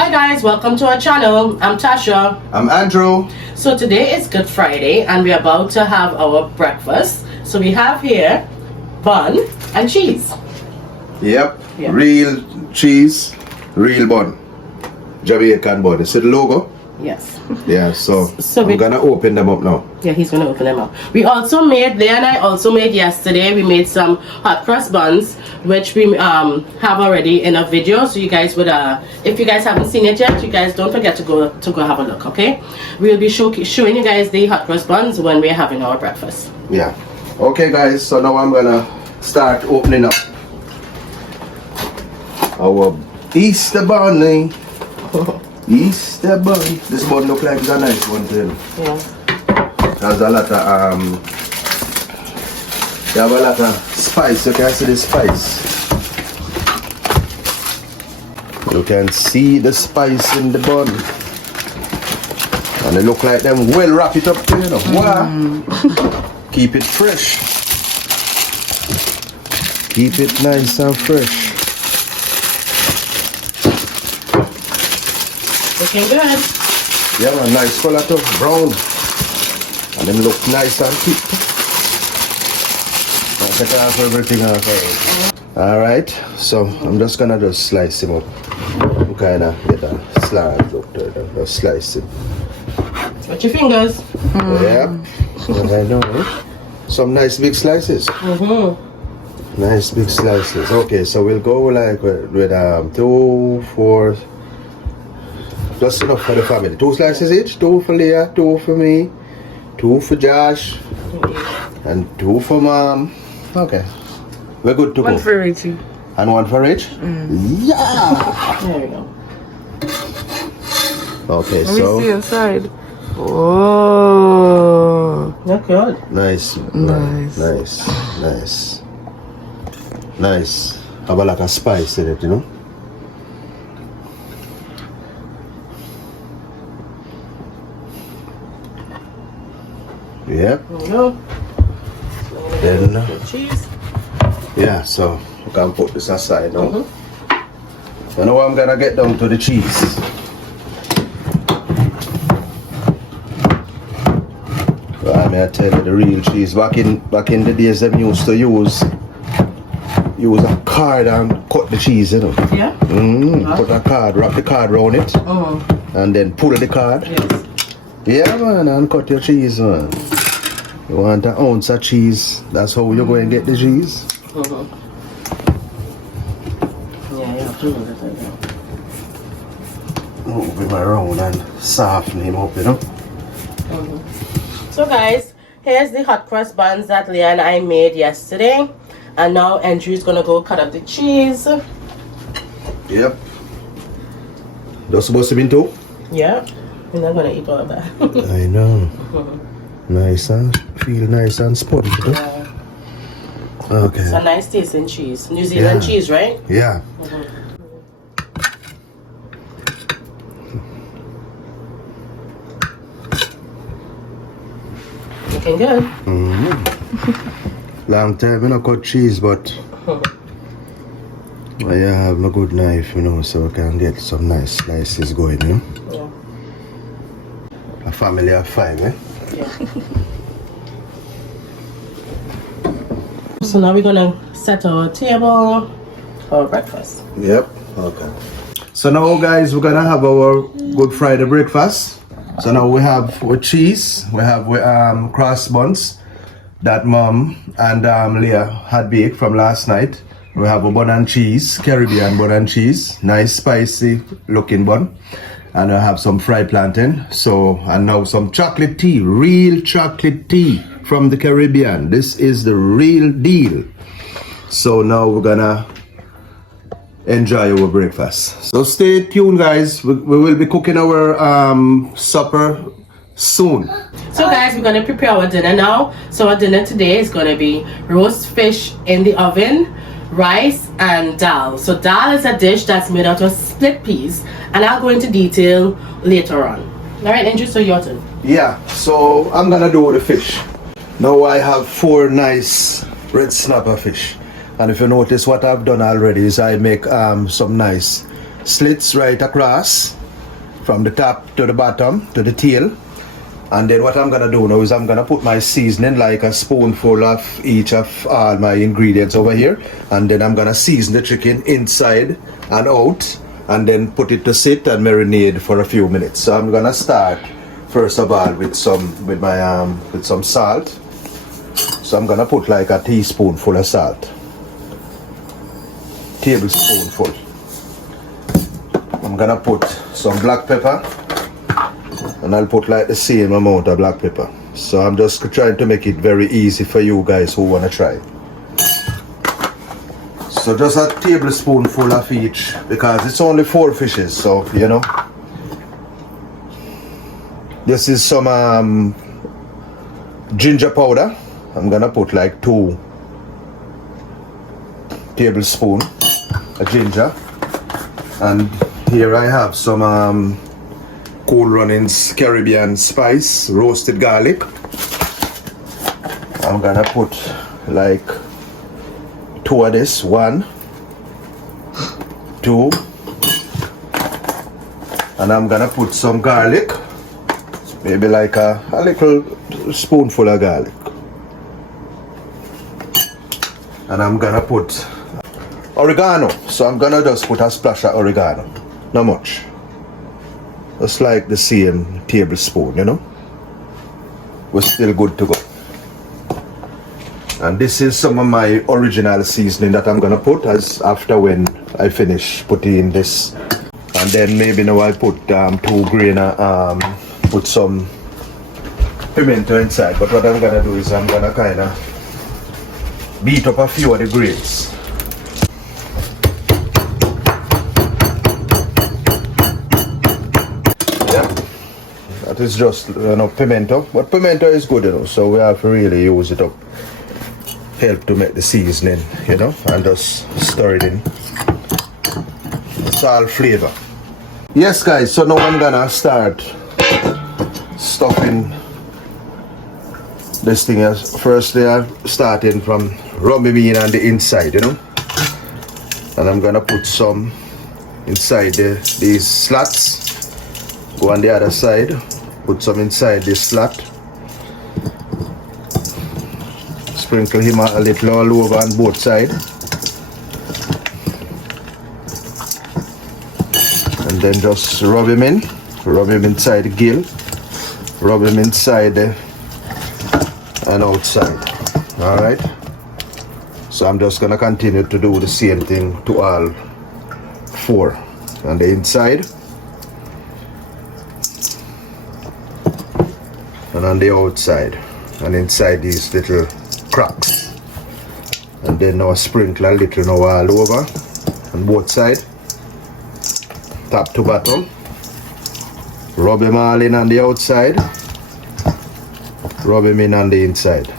Hi guys, welcome to our channel. I'm Tasha. I'm Andrew. So today is Good Friday and we're about to have our breakfast. So we have here bun and cheese. Yep. Real cheese, real bun. Jamaican bun. You see the logo? Yes. Yeah, so I'm gonna open them up now. Yeah, he's gonna open them up. We also made, Leah and I also made yesterday, we made some hot cross buns, which we have already in a video. So you guys would, if you guys haven't seen it yet, you guys don't forget to go have a look, okay? We'll be showing you guys the hot cross buns when we're having our breakfast. Yeah. Okay guys, so now I'm gonna start opening up our Easter bunny. Easter bun. This bun look like it's a nice one too. Yeah. There's a lot of they have a lot of spice. You can see the spice. You can see the spice in the bun. And they look like them well wrap it up too, you know. Wow. Keep it fresh. Keep it nice and fresh. Looking good. Yeah man, nice color too, brown. And them look nice and thick. I'll take off everything off. Alright, so I'm just gonna slice him up. Kinda get a slice up there, just slice it. Watch your fingers. Yeah. I know. Some nice big slices. Nice big slices. Okay, so we'll go like with 2, 4. Just enough for the family. 2 slices each. 2 for Leah, 2 for me, 2 for Josh, and 2 for Mom. Okay. We're good to go. 1 for Richie. And 1 for Rich? Yeah! There we go. Okay, Let so. me see inside. Oh. Look good. Nice. Nice. Nice. Nice. Nice. Have a lot of spice in it, you know? Yep. There we go. Then, Cheese. yeah, so we can put this aside now. So now I'm gonna get down to the cheese. Well, I tell you the real cheese. Back in the days, them used to use a card and cut the cheese, you know. Yeah. Put a card, wrap the card around it, and then pull the card. Yes. Yeah, man, and cut your cheese, man. You want an ounce of cheese, that's how you go and get the cheese. Yeah, you have to do that like that. Move him around and soften him up, you know. So guys, here's the hot cross buns that Leah and I made yesterday. And now Andrew's gonna go cut up the cheese. Yep. That's supposed to be 2? Yeah. We're not gonna eat all of that. I know. Nice and feel nice and spongy. Yeah. Okay. It's a nice tasting cheese. New Zealand cheese, right? Yeah. Looking good. Long time I not cut cheese, but I have a good knife, you know, so I can get some nice slices going, you know. Yeah. A family of 5, eh? Yeah. So now we're gonna set our table for breakfast. Yep. Okay. So now guys, we're gonna have our Good Friday breakfast. So now we have with cheese, we have with cross buns that Mom and Leah had baked from last night. We have a bun and cheese, Caribbean bun and cheese, nice spicy looking bun. And I have some fried plantain. So, and now some chocolate tea, real chocolate tea from the Caribbean. This is the real deal. So now we're gonna enjoy our breakfast. So stay tuned guys, we will be cooking our supper soon. So guys, we're gonna prepare our dinner now. So our dinner today is gonna be roast fish in the oven, rice and dal. So dal is a dish that's made out of split peas, and I'll go into detail later on. All right, Andrew, so your turn. Yeah, so I'm gonna do the fish. Now I have 4 nice red snapper fish, and if you notice what I've done already is I make some nice slits right across from the top to the bottom to the tail. And then what I'm gonna do now is I'm gonna put my seasoning, like a spoonful of each of all my ingredients over here, and then I'm gonna season the chicken inside and out, and then put it to sit and marinate for a few minutes. So I'm gonna start first of all with some salt. So I'm gonna put like a teaspoonful of salt, tablespoonful. I'm gonna put some black pepper, and I'll put like the same amount of black pepper. So I'm just trying to make it very easy for you guys who wanna try. So just a tablespoonful of each, because it's only 4 fishes, so you know. This is some ginger powder. I'm gonna put like 2 tablespoons of ginger. And here I have some Cool Runnings Caribbean spice, roasted garlic. I'm gonna put like 2 of this, 1, 2, and I'm gonna put some garlic, maybe like a little spoonful of garlic. And I'm gonna put oregano, so I'm gonna just put a splash of oregano, not much. Just like the same tablespoon, you know. We're still good to go. And this is some of my original seasoning that I'm gonna put as after when I finish putting this. And then maybe now I'll put 2 grain put some pimento inside. But what I'm gonna do is I'm gonna kinda beat up a few of the grains. That is just, you know, pimento, but pimento is good, you know, so we have to really use it up, help to make the seasoning, you know, and just stir it in. It's all flavor. Yes guys, so now I'm gonna start stuffing this thing. As first they are starting from rubbing me in on the inside, you know, and I'm gonna put some inside these slats. Go on the other side, put some inside this slat, sprinkle him a little all over on both sides, and then just rub him inside the gill, rub him inside and outside. Alright, so I'm just gonna continue to do the same thing to all 4. On the inside and on the outside and inside these little cracks. And then now sprinkle a little now all over on both sides, top to bottom. Rub them all in on the outside, rub them in on the inside.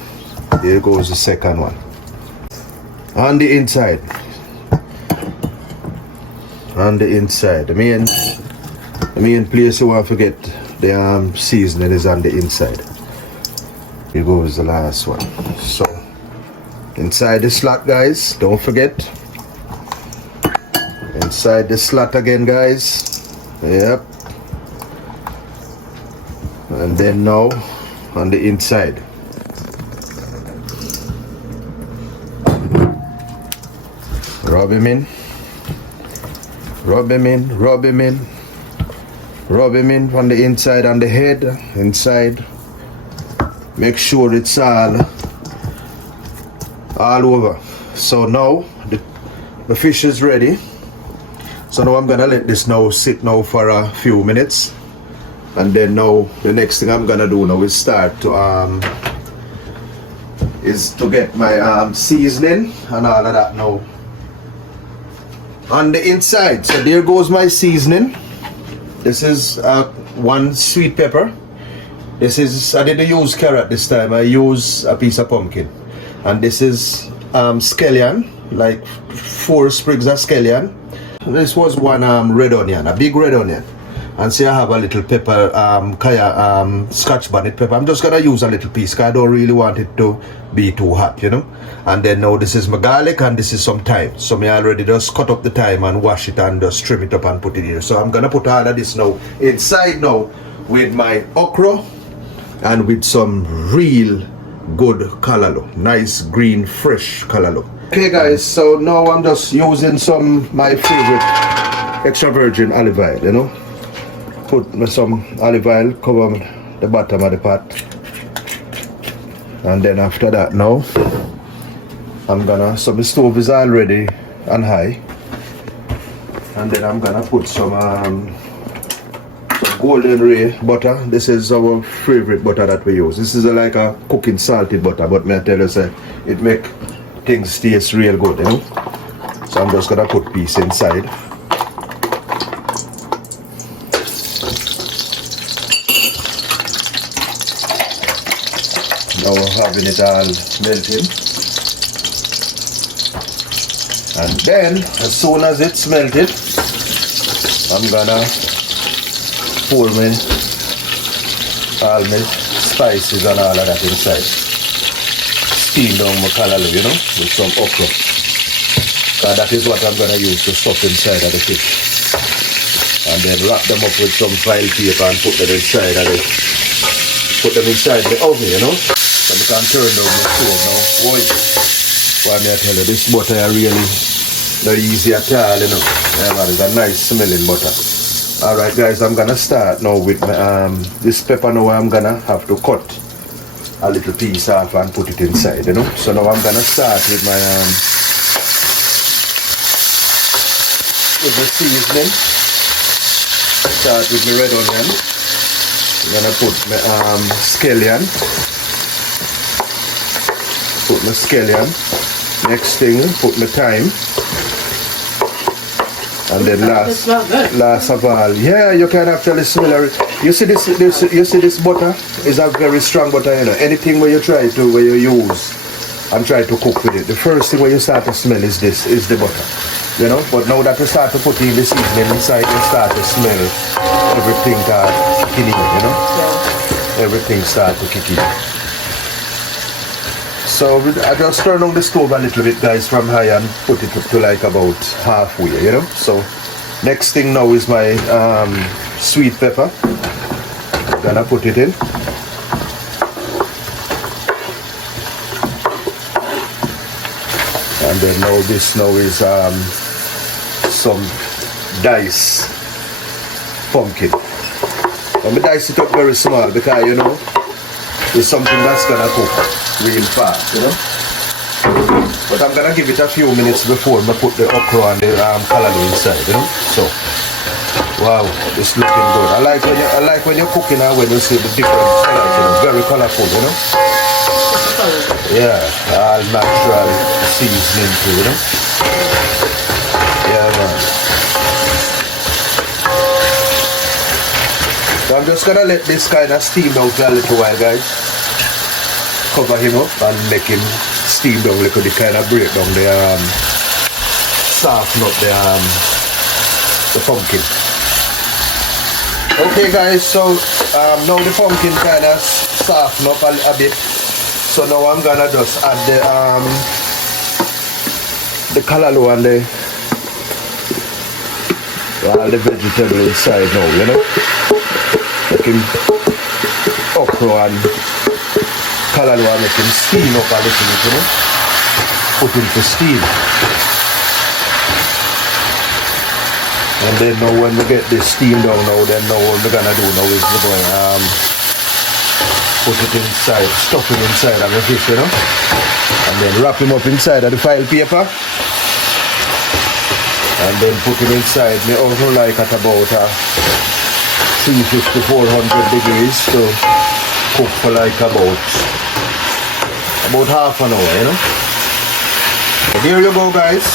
There goes the second one. On the inside. On the inside. The main place you want to get the seasoning is on the inside. Here goes the last one. So inside the slot, guys, don't forget. Inside the slot again, guys. Yep. And then now on the inside. Rub him in. Rub him in, rub him in. Rub him in from the inside on the head, inside. Make sure it's all over. So now the fish is ready. So now I'm gonna let this now sit now for a few minutes, and then now the next thing I'm gonna do now is start to get my seasoning and all of that now on the inside. So there goes my seasoning. This is 1 sweet pepper. This is, I didn't use carrot this time, I use a piece of pumpkin. And this is scallion, like 4 sprigs of scallion. This was 1 red onion, a big red onion. And see I have a little pepper, scotch bonnet pepper. I'm just gonna use a little piece because I don't really want it to be too hot, you know. And then now this is my garlic and this is some thyme. So me already just cut up the thyme and wash it and just trim it up and put it here. So I'm gonna put all of this now inside now with my okra and with some real good callaloo, nice green fresh callaloo. Okay guys, so now I'm just using my favorite extra virgin olive oil, you know. Put some olive oil, cover the bottom of the pot, and then after that now so the stove is already on high, and then I'm gonna put some golden ray butter. This is our favorite butter that we use. This is like a cooking salted butter, but may I tell you, say, it make things taste real good, you know. So I'm just gonna put piece inside. Now we're having it all melting. And then, as soon as it's melted, I'm gonna pour all my spices and all of that inside. Steam down my callaloo, you know, with some okra. That is what I'm gonna use to stuff inside of the fish. And then wrap them up with some file paper and put them inside of the oven, you know. So we can turn down the stove now. Boy, why me I tell you, this butter is really not easy at all, you know. Yeah, man, it's a nice smelling butter. Alright guys, I'm gonna start now with my, this pepper. Now I'm gonna have to cut a little piece off and put it inside, you know. So now I'm gonna start with my seasoning. Start with my red onion. I'm gonna put my scallion. Put my scallion. Next thing, put my thyme. And then last of all, yeah, you can actually smell it. You see this butter is a very strong butter, you know. Anything where you use and try to cook with it, the first thing where you start to smell is the butter, you know. But now that you start to put in the seasoning inside, you start to smell everything kicking in, you know. Everything start to kick in. So I just turn on the stove a little bit, guys, from high and put it up to like about halfway, you know. So next thing now is my sweet pepper. I'm gonna put it in. And then now this is some diced pumpkin. I'm gonna dice it up very small because, you know, it's something that's gonna cook real fast, you know. But I'm gonna give it a few minutes before I put the okra and the callaloo inside, you know. So, wow, it's looking good. I like when you're cooking and when you see the different colors, you know, very colorful, you know. Yeah, all natural seasoning too, you know. Yeah, man. So I'm just gonna let this kind of steam out for a little while, guys. Cover him up and make him steam down a little bit, kind of break down the soften up the pumpkin. Okay guys, so now the pumpkin kind of soften up a bit. So now I'm gonna just add the callaloo and all the vegetable inside now, you know. Making okra and callaloo and make him steam up a little bit, you know. Put him to steam. And then now when we get this steam down now, then now what we're gonna do now is we're going put it inside, stuff it inside of the fish, you know. And then wrap him up inside of the file paper. And then put him inside me oven like at about 350, 400 degrees to cook for like about half an hour, you know. So there you go, guys.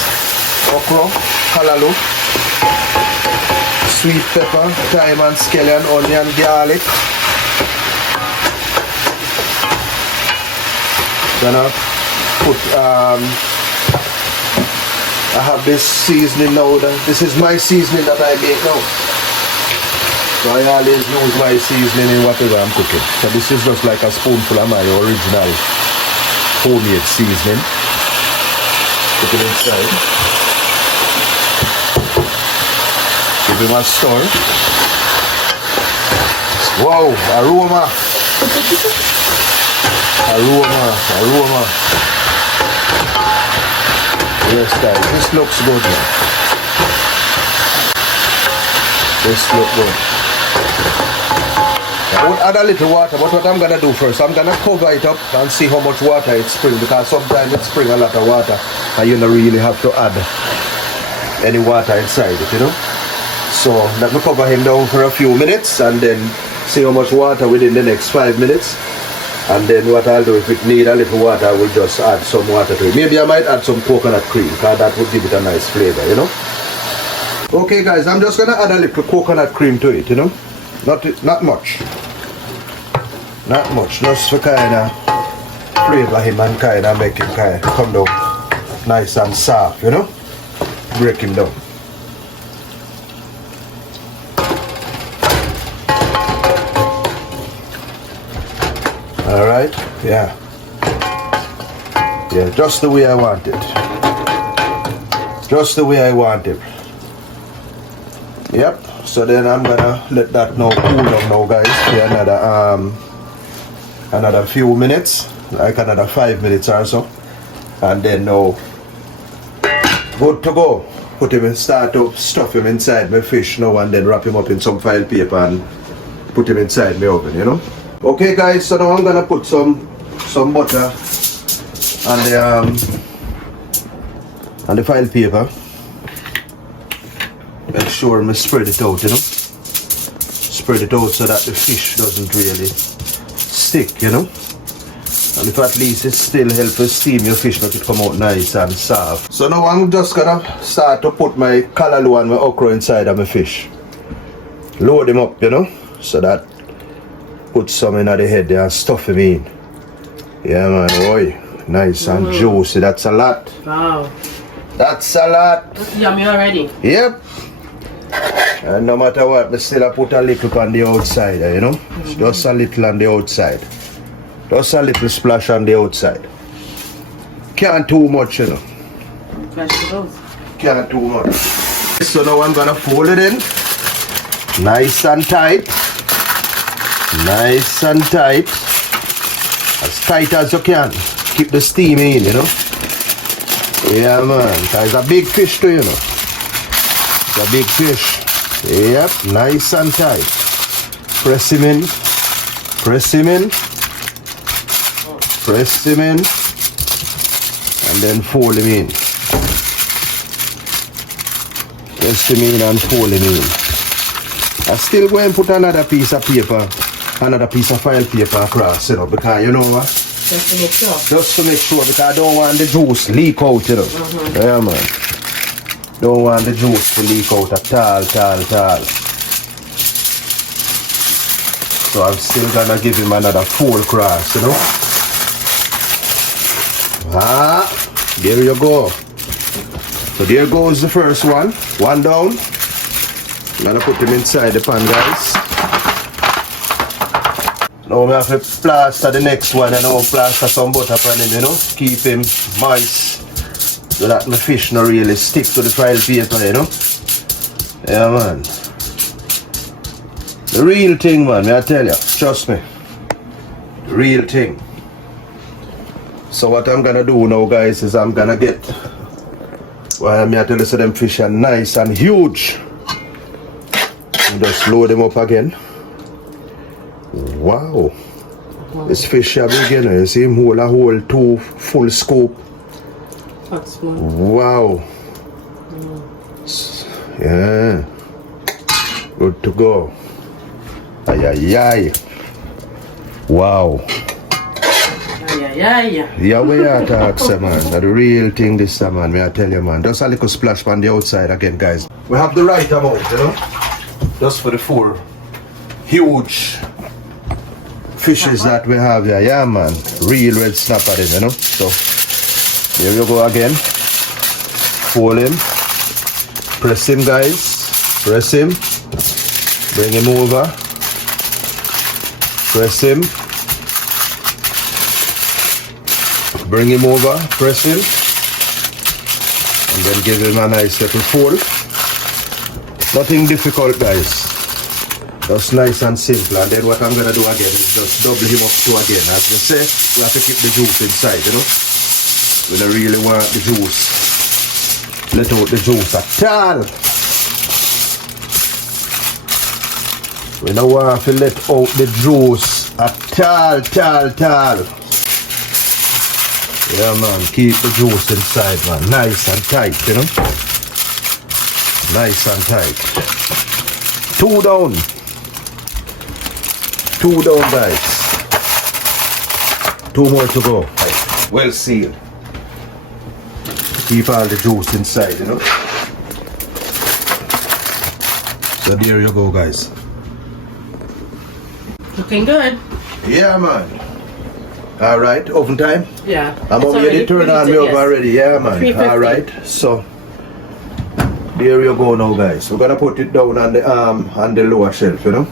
Okra, callaloo, sweet pepper, thyme and scallion, onion, garlic. Gonna put I have this seasoning now. This is my seasoning that I make now. So I always use my seasoning in whatever I'm cooking. So this is just like a spoonful of my original homemade seasoning. Put it inside. Give him a stir. Wow, aroma. Aroma. Yes guys, this looks good now. This looks good. I would add a little water, but what I'm gonna do first, I'm gonna cover it up and see how much water it springs, because sometimes it springs a lot of water and you don't really have to add any water inside it, you know. So let me cover him down for a few minutes and then see how much water within the next 5 minutes. And then what I'll do, if it need a little water, I will just add some water to it. Maybe I might add some coconut cream, because that would give it a nice flavor, you know. Okay guys, I'm just gonna add a little coconut cream to it, you know. Not much. Not much, just to kinda flavor him and kinda make him kinda come down nice and soft, you know. Break him down. Alright, yeah, just the way I want it. Just the way I want it. Yep, so then I'm gonna let that now cool down now guys for another few minutes, like another 5 minutes or so. And then now, good to go. Put him in, start to stuff him inside my fish now and then wrap him up in some file paper and put him inside my oven, you know. Okay guys, so now I'm gonna put some butter on the file paper. Make sure I spread it out, you know. Spread it out so that the fish doesn't really stick, you know. And if at least it still helps to steam your fish, make it come out nice and soft. So now I'm just gonna start to put my callaloo and my okra inside of my fish. Load them up, you know, so that put some in the head there and stuff him in. Yeah man, boy, nice and juicy. That's a lot. Wow. That's a lot. That's yummy already. Yep. And no matter what, I still put a little on the outside, you know. Just a little on the outside. Just a little splash on the outside. Can't too much, you know. Vegetables. Can't too much. So now I'm gonna fold it in. Nice and tight. Nice and tight. As tight as you can. Keep the steam in, you know. Yeah man, it's a big fish too, you know. It's a big fish. Yep, nice and tight. Press him in. Press him in. Press him in. And then fold him in. Press him in and fold him in. I still go and put another piece of paper, another piece of file paper across, you know, because you know what? Just to make sure. Just to make sure, because I don't want the juice leak out, you know. Yeah man. Don't want the juice to leak out at all. So I'm still gonna give him another full cross, you know. Ah, there you go. So there goes the first one. One down. I'm gonna put him inside the pan, guys. Now we have to plaster the next one, and I'll plaster some butter on him, you know. Keep him moist so that my fish not really stick to the file paper, you know. Yeah man. The real thing, man, I tell you, trust me. The real thing. So what I'm gonna do now, guys, is I'm gonna get, well, I'm tell you, so them fish are nice and huge. And just load them up again. Wow. This fish are big, you know. You see him hold a whole 2 full scoop. That's one. Wow. Yeah. Good to go. Ay, ay, ay. Wow. Yeah, we are talking, man. That's the real thing this time, man. May I tell you, man. Just a little splash on the outside again, guys. We have the right amount, you know. Just for the 4 huge fishes that we have here. Yeah, man. Real red snapper, then, you know. So, here you go again. Fold him. Press him, guys. Press him. Bring him over. Press him. Bring him over. Press him. And then give him a nice little fold. Nothing difficult, guys. Just nice and simple. And then what I'm gonna do again is just double him up to again. As they say, we have to keep the juice inside, you know. We don't really want the juice. Let out the juice at all. We don't want to let out the juice at all. Yeah, man. Keep the juice inside, man. Nice and tight, you know. Nice and tight. 2 down. 2 down, guys. 2 more to go. Well sealed. Keep all the juice inside, you know. So there you go, guys. Looking good. Yeah, man. All right, oven time. Yeah. I'm already turned on me over already. Yeah, man. 350. All right. So there you go now, guys. We're gonna put it down on the lower shelf, you know.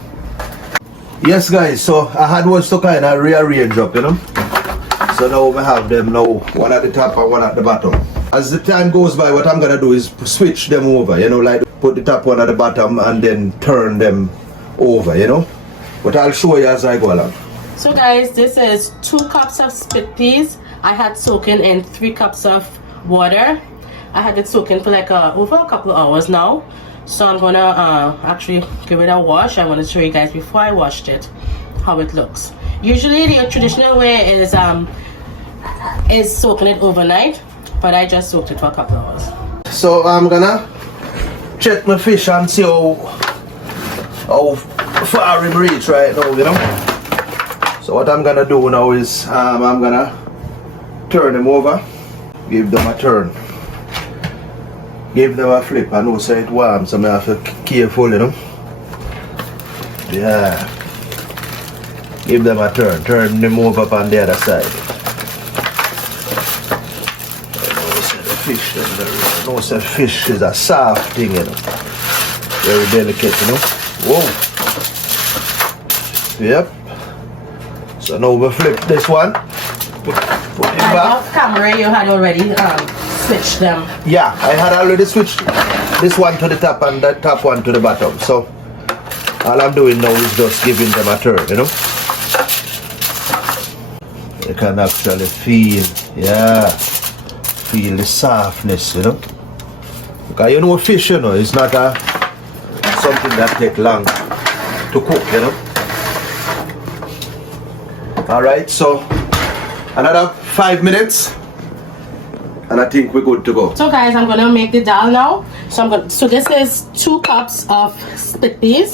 Yes, guys. So I had was to kind of rearrange up, you know. So now we have them now, one at the top and one at the bottom. As the time goes by, what I'm gonna do is switch them over, you know, like put the top one at the bottom and then turn them over, you know. But I'll show you as I go along. So guys, this is 2 cups of split peas. I had soaking in 3 cups of water. I had it soaking for like over a couple of hours now. So I'm gonna actually give it a wash. I want to show you guys before I washed it how it looks. Usually the traditional way is soaking it overnight, but I just soaked it for a couple of hours. So I'm gonna check my fish and see how far it reach right now, you know. So what I'm gonna do now is I'm gonna turn them over, give them a turn, give them a flip. I know say it warm, so I have to be careful, you know. Yeah. Give them a turn them over on the other side. I know say fish is a soft thing, you know. Very delicate, you know. Whoa. Yep. So now we flip this one. Put it And back. off camera, you had already switched them. Yeah, I had already switched this one to the top and that top one to the bottom. So all I'm doing now is just giving them a turn, you know. You can actually feel the softness, you know. Because you know fish, you know, it's not something that takes long to cook, you know. Alright, so another 5 minutes and I think we're good to go. So guys, I'm gonna make the dal now. So this is 2 cups of split peas.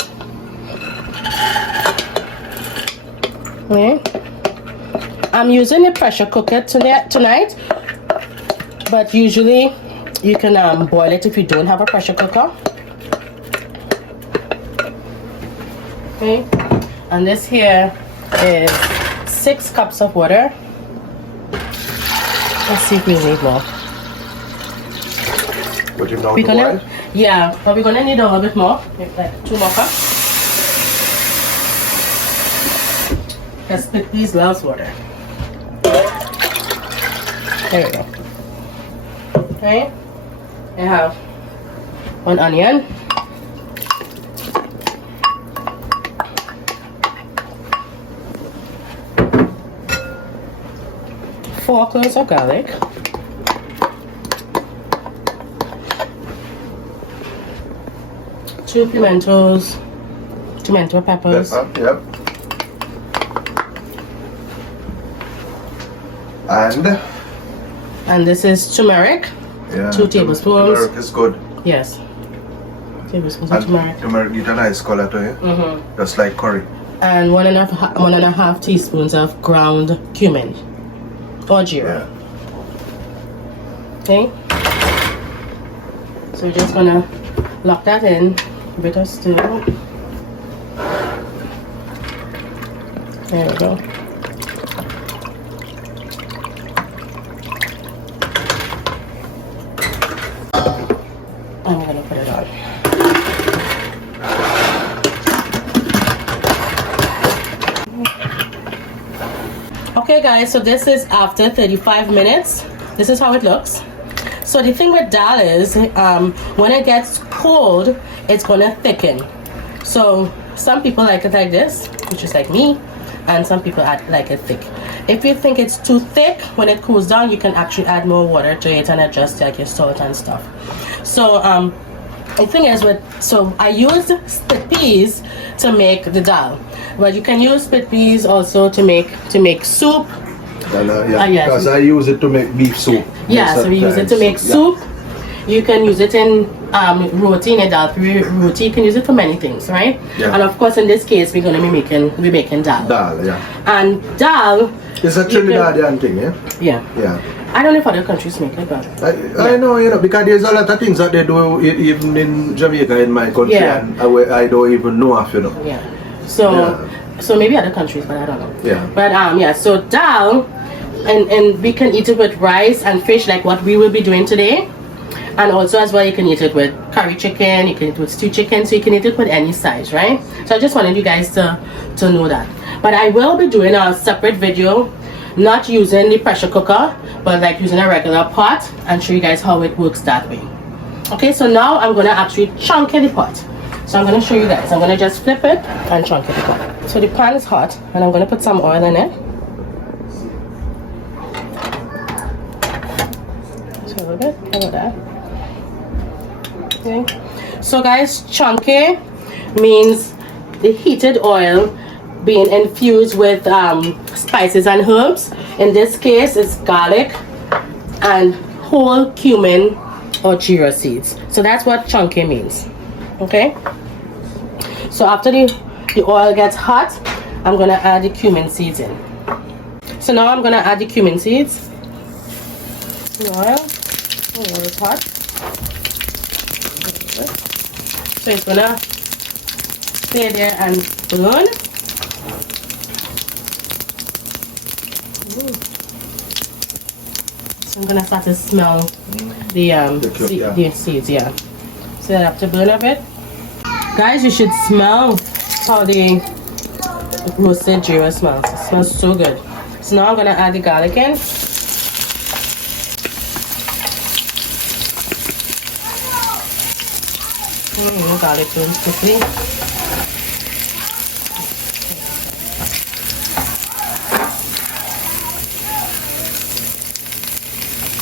Okay. I'm using a pressure cooker tonight, but usually you can boil it if you don't have a pressure cooker. Okay, and this here is 6 cups of water. Let's see if we need more. Put him down We're to gonna, boil. yeah, but we're gonna need a little bit more, like 2 more cups. Because split peas loves water. There we go. Okay, I have 1 onion. Four cloves of garlic. Two pimento peppers. Yep. And this is turmeric. Yeah, 2 tablespoons. Turmeric is good. Yes. Tablespoons of turmeric. Turmeric gives a nice color to it. Just like curry. And 1.5 teaspoons of ground cumin or jeera. Yeah. Okay. So we're just gonna lock that in. Bit of stew. There we go. I'm gonna put it on. Okay guys, so this is after 35 minutes. This is how it looks. So the thing with dal is when it gets cold, it's gonna thicken. So some people like it like this, which is like me, and some people like it thick. If you think it's too thick, when it cools down, you can actually add more water to it and adjust like your salt and stuff. So the thing is so I used split peas to make the dal, but you can use split peas also to make soup. Yeah, because I use it to make beef soup. Yeah, so we use it to make soup. You can use it in roti, in a dal roti. You can use it for many things, right? Yeah. And of course, in this case, we're gonna be making dal. Dal, yeah. And dal. It's a Trinidadian thing, yeah. Yeah. Yeah. I don't know if other countries make it, but I know, you know, because there's a lot of things that they do even in Jamaica, in my country, and I don't even know of, you know. Yeah. So maybe other countries, but I don't know. Yeah. But yeah. So dal, and we can eat it with rice and fish, like what we will be doing today. And also as well, you can eat it with curry chicken, you can eat it with stewed chicken, so you can eat it with any size, right? So I just wanted you guys to know that. But I will be doing a separate video, not using the pressure cooker, but like using a regular pot, and show you guys how it works that way. Okay, so now I'm gonna actually chunk the pot. So I'm gonna show you guys. I'm gonna just flip it and chunk the pot. So the pan is hot, and I'm gonna put some oil in it. So a little bit, how about that? Okay. So guys, chunky means the heated oil being infused with spices and herbs. In this case, it's garlic and whole cumin or chia seeds. So that's what chunky means. Okay. So after the oil gets hot, I'm gonna add the cumin seeds in. So now I'm gonna add the cumin seeds. The oil is hot. So it's gonna stay there and burn. So I'm gonna start to smell the seeds, yeah. So I have to burn a bit. Guys, you should smell how the roasted gyro smells. It smells so good. So now I'm gonna add the garlic in. Garlic burns quickly.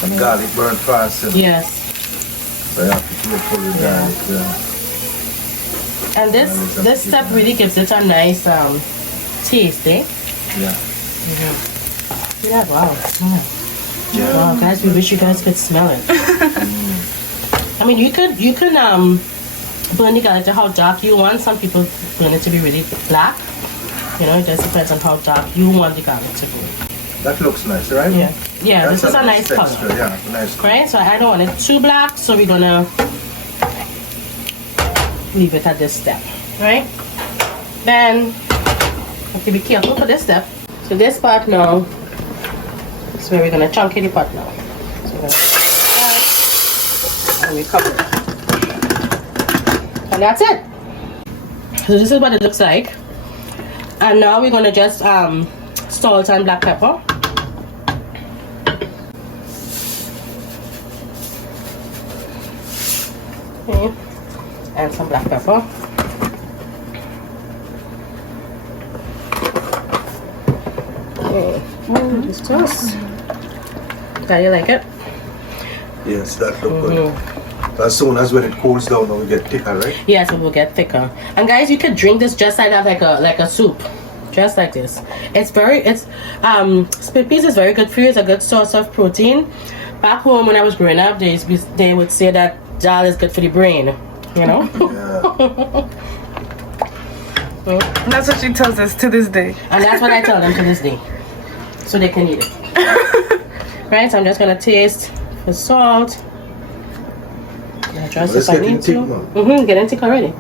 And garlic burn fast. Yes. So you have to keep it full with garlic. Yeah. And this step really gives it a nice taste, eh? Yeah. Yeah. Wow. Yeah. Wow, guys, we wish you guys could smell it. I mean, you can burn the garlic to how dark you want. Some people burn it to be really black. You know, it just depends on how dark you want the garlic to be. That looks nice, right? Yeah. Yeah, that's this is a nice texture. color. Yeah, nice color. Right? So I don't want it too black, so we're gonna leave it at this step. Right? Then have to be careful for this step. So this part now is where we're gonna chunky the pot now. So we're gonna that and we cover it. And that's it. So this is what it looks like. And now we're gonna just salt and black pepper. Okay. And some black pepper. Okay. Just toast. How you like it? Yes, that looks good. As soon as when it cools down, it will get thicker, right? Yes, it will get thicker. And guys, you could drink this just like that, like a soup, just like this. Split peas is very good for you. It's a good source of protein. Back home when I was growing up, they would say that dal is good for the brain. You know. Yeah. And that's what she tells us to this day. And that's what I tell them to this day, so they can eat it. Right. So I'm just gonna taste for salt. Just if I need to. Getting thick already.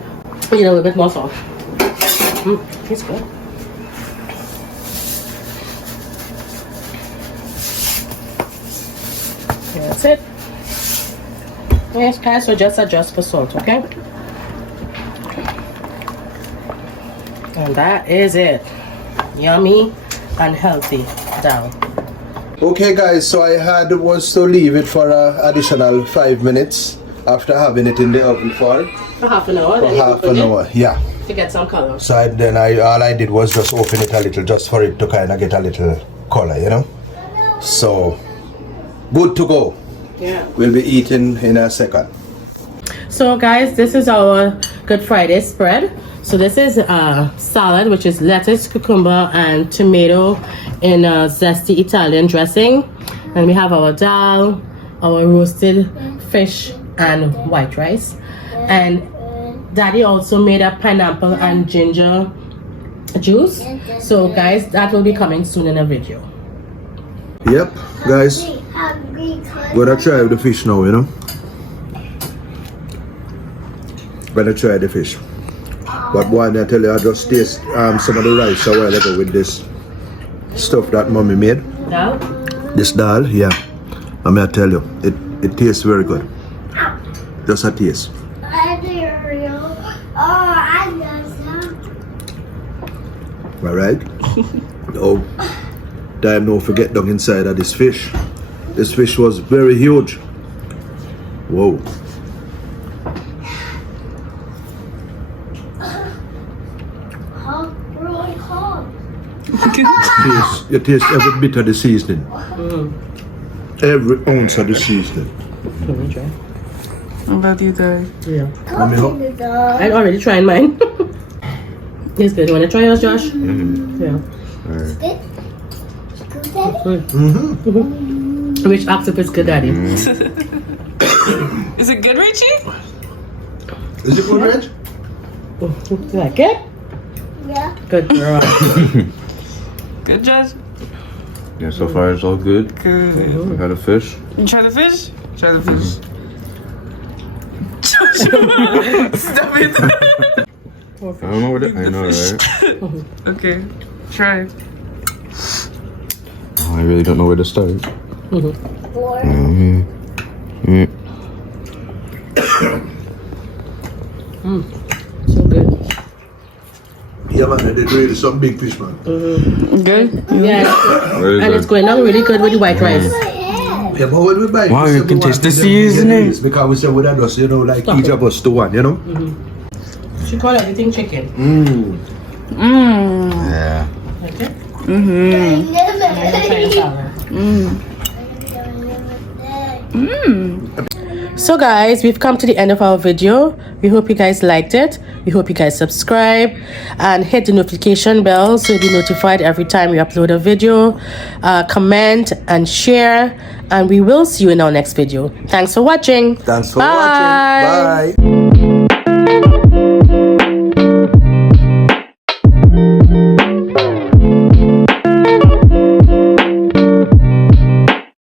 We need a little bit more salt. It's good. Okay, that's it. Yes, guys, so just adjust for salt, okay? And that is it. Yummy and healthy dal. Okay guys, so I was to leave it for an additional 5 minutes after having it in the oven for For half an hour. Then half an hour. Yeah. To get some color. So all I did was just open it a little, just for it to kind of get a little color, you know. So good to go. Yeah. We'll be eating in a second. So guys, this is our Good Friday spread. So this is salad, which is lettuce, cucumber, and tomato in a zesty Italian dressing. And we have our dal, our roasted fish, and white rice. And Daddy also made a pineapple and ginger juice. So guys, that will be coming soon in a video. Yep, guys. Gonna try the fish now, you know. Gonna try the fish. But boy, I tell you, I just taste some of the rice a while ago with this stuff that mommy made. Dal? This dal, yeah. I mean, I tell you, it tastes very good. Just a taste. Alright? Oh, time no forget down inside of this fish. This fish was very huge. Whoa. You taste every bit of the seasoning. Every ounce of the seasoning. Let me try. What about you, Dad? Yeah. Let me help. I'm already trying mine. It's good. You want to try yours, Josh? Yeah. Good. Which octopus good, Daddy? Is it good, Richie? Is it good, Reg? You like it? Yeah. Good girl. Good, Josh? Yeah, so far it's all good. Good. We had a fish. You try the fish? Try the fish. Stop it. I don't know what it I know, right? Okay. Try. Oh, I really don't know where to start. Four. So good. Yeah, man, they did really some big fish, man. Good? Yeah. Where is And it? it's going on really good with the white rice. Yeah, but when we buy it, Wow, we you say can we taste want the to seasoning. get because we say we don't just, you know, like each of us to one, you know? She called everything chicken. Yeah. Okay? Mm-hmm. So guys, we've come to the end of our video. We hope you guys liked it. We hope you guys subscribe and hit the notification bell so you'll be notified every time we upload a video. Comment and share, and we will see you in our next video. Thanks for watching. Thanks for Bye. watching. Bye.